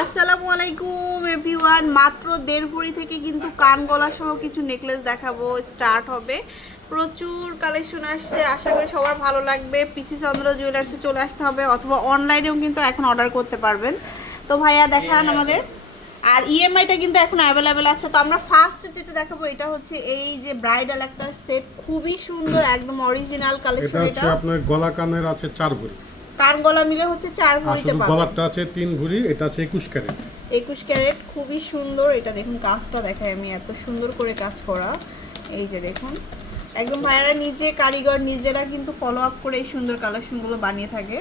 আসসালামু আলাইকুম এভরিওয়ান মাত্র দেড় ভরি থেকে কিন্তু কান গলা সহ কিছু নেকলেস দেখাবো। স্টার্ট হবে। প্রচুর কালেকশন আসছে। আশা করি সবার ভালো লাগবে। পিসি চন্দ্র জুয়েলার্সে চলে আসতে হবে অথবা অনলাইনেও কিন্তু এখন অর্ডার করতে পারবেন। তো ভাইয়া দেখান আমাদের। আর ইএমআইটা কিন্তু এখন অ্যাভেলেবেল আছে। তো আমরা ফার্স্ট যেটা দেখাবো এটা হচ্ছে এই যে ব্রাইডাল একটা সেট খুবই সুন্দর একদম অরিজিনাল এটা কালেকশন হচ্ছে এটা আপনার গলা কানের আছে চার ভরি। কান গলা মিলে হচ্ছে চার ভরিতে পাবেন গলারটা আছে তিন ভরি এটা আছে একুশ ক্যারেট। একুশ ক্যারেট খুবই সুন্দর। এটা দেখুন কাজটা দেখায় আমি এত সুন্দর করে কাজ করা। এই যে দেখুন একদম ভাইয়ারা নিজে কারিগর নিজেরা কিন্তু ফলো আপ করে এই সুন্দর কালেকশনগুলো বানিয়ে থাকে।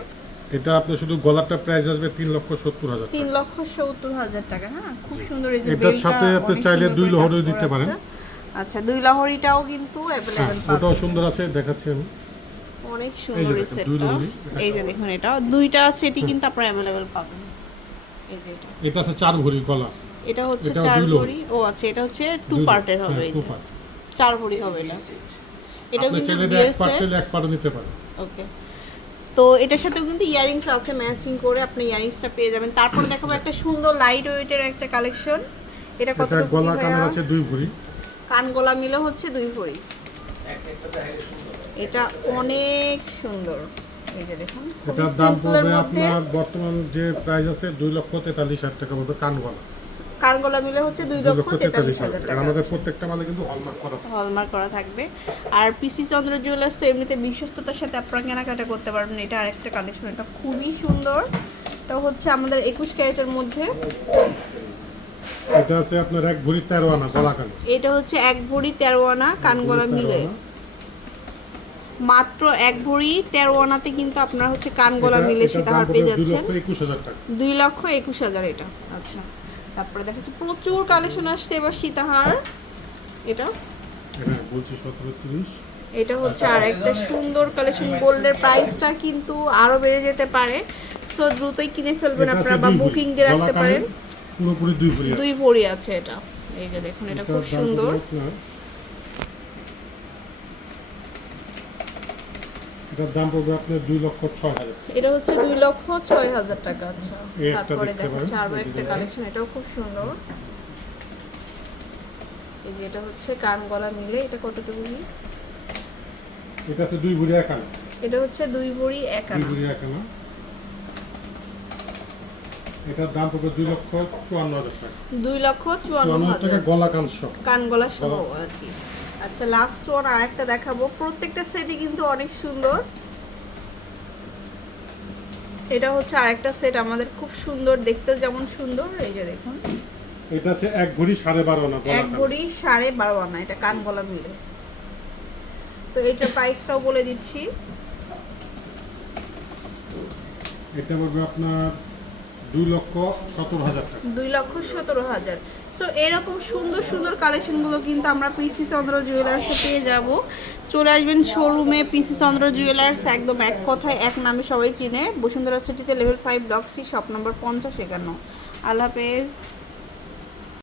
এটা আপনার শুধু গলাটা প্রাইস আসবে তিন লক্ষ সত্তর হাজার তিন লক্ষ সত্তর হাজার টাকা হ্যাঁ? খুব সুন্দর এই যে এটার সাথে আপনি চাইলে দুই লহরীও দিতে পারেন। আচ্ছা দুই লহরিটাও কিন্তু অ্যাভেলেবেল ওটাও সুন্দর আছে দেখাচ্ছি আমি। অনেক সুন্দর এই সেটটা এই যে দেখুন এটা দুইটা সেটই কিন্তু আপনারা অ্যাভেলেবেল পাবেন। এই যে এটা। এটা আছে চার ভরি গলা এটা হচ্ছে চার ভরি। ও আচ্ছা এটা হচ্ছে টু পার্টের হবে হ্যাঁ, এই যে। চার ভরি হবে এটা। আপনি কিন্তু এটা বিয়ের এক পার্ট সেট এক পার্টও নিতে পারেন। ওকে তো এটার সাথেও কিন্তু ইয়ারিংস আছে ম্যাচিং করে আপনি ইয়ারিংসটা পেয়ে যাবেন। তারপর দেখাবো একটা সুন্দর লাইট ওয়েটের একটা কালেকশন এটা কত গলা কানের আছে দুই ভরি। কান গলা মিলে হচ্ছে দুই ভরি। এটা অনেক সুন্দর। এটার দাম পড়বে আপনার বর্তমান যে প্রাইস আছে দুই লক্ষ তেতাল্লিশ হাজার টাকা পড়বে কান গলা মিলে হচ্ছে দুই লক্ষ তেতাল্লিশ হাজার টাকা। আমাদের প্রত্যেকটা মালে কিন্তু হলমার্ক করা হলমার্ক করা থাকবে। আর পিসি চন্দ্র জুয়েলার্স তো এমনিতে বিশ্বস্ততার সাথে আপনারা কেনাকাটা করতে পারবেন। এটা আরেকটা কালেকশন এটা খুবই সুন্দর। এটা হচ্ছে আমাদের একুশ ক্যারেটের মধ্যে। এটা আছে আপনার এক ভরি তেরো আনা গলা কানে এটা হচ্ছে এক ভরি তেরো আনা কানগলা মিলে। মাত্র এক ভরি তেরো আনাতে কিন্তু আপনার হচ্ছে কানগলা এটা- মিলে সীতাহার পেয়ে যাচ্ছেন লক্ষ একুশ হাজার দুই লক্ষ একুশ হাজার এটা। আচ্ছা তারপরে দেখাচ্ছে প্রচুর কালেকশন আসছে এবার সীতাহার এটা? হ্যাঁ বলছি সতেরো তিরিশ। এটা হচ্ছে আর একটা সুন্দর কালেকশন। গোল্ডের প্রাইসটা কিন্তু আরও বেড়ে যেতে পারে। সো দ্রুতই কিনে ফেলবেন আপনারা বা বুকিং দিয়ে রাখতে পারেন। পুরোপুরি দুই ভরি। দুই ভরি আছে এটা। এই যে দেখুন এটা খুব সুন্দর পড়বে আপনার- এটার দাম পড়বে আপনার দুই লক্ষ ছয় হাজার এটা হচ্ছে দুই লক্ষ ছয় হাজার টাকা আচ্ছা। তারপরে দেখাচ্ছে আরও একটা কালেকশন এটাও খুব সুন্দর। এই যে এটা হচ্ছে কান গলা মিলে এটা কতটুকু? এটা আছে দুই ভরি এক আনা এটা হচ্ছে দুই ভরি এক দুই ভরি এক আনা এটার দাম পড়বে দুই লক্ষ চুয়ান্ন হাজার টাকা। দুই লক্ষ চুয়ান্ন হাজার। টাকা গলা কান সহ। কান গলা সহ আর কি। আচ্ছা লাস্ট ওয়ান আর একটা দেখাবো। প্রত্যেকটা সেটই কিন্তু অনেক সুন্দর। এটা হচ্ছে আরেকটা সেট আমাদের খুব সুন্দর দেখতে যেমন সুন্দর। এই যে দেখুন। এটা আছে এক ভরি সাড়ে বারো আনা এক ভরি সাড়ে বারো আনা এটা কান গলা মিলে। তো এটা প্রাইসটাও বলে দিচ্ছি। এটা পড়বে আপনার দুই লক্ষ সতেরো হাজার দুই লক্ষ সতেরো হাজার। সো এরকম সুন্দর সুন্দর কালেকশনগুলো কিন্তু আমরা পিসি চন্দ্র জুয়েলার্সে পেয়ে যাব। চলে আসবেন শোরুমে পিসি চন্দ্র জুয়েলার্স একদম এক কথায় এক নামে সবাই চিনে। বসুন্ধরা সিটিতে level five block C shop number পঞ্চাশ একান্ন। আল্লাহ হাফেজ।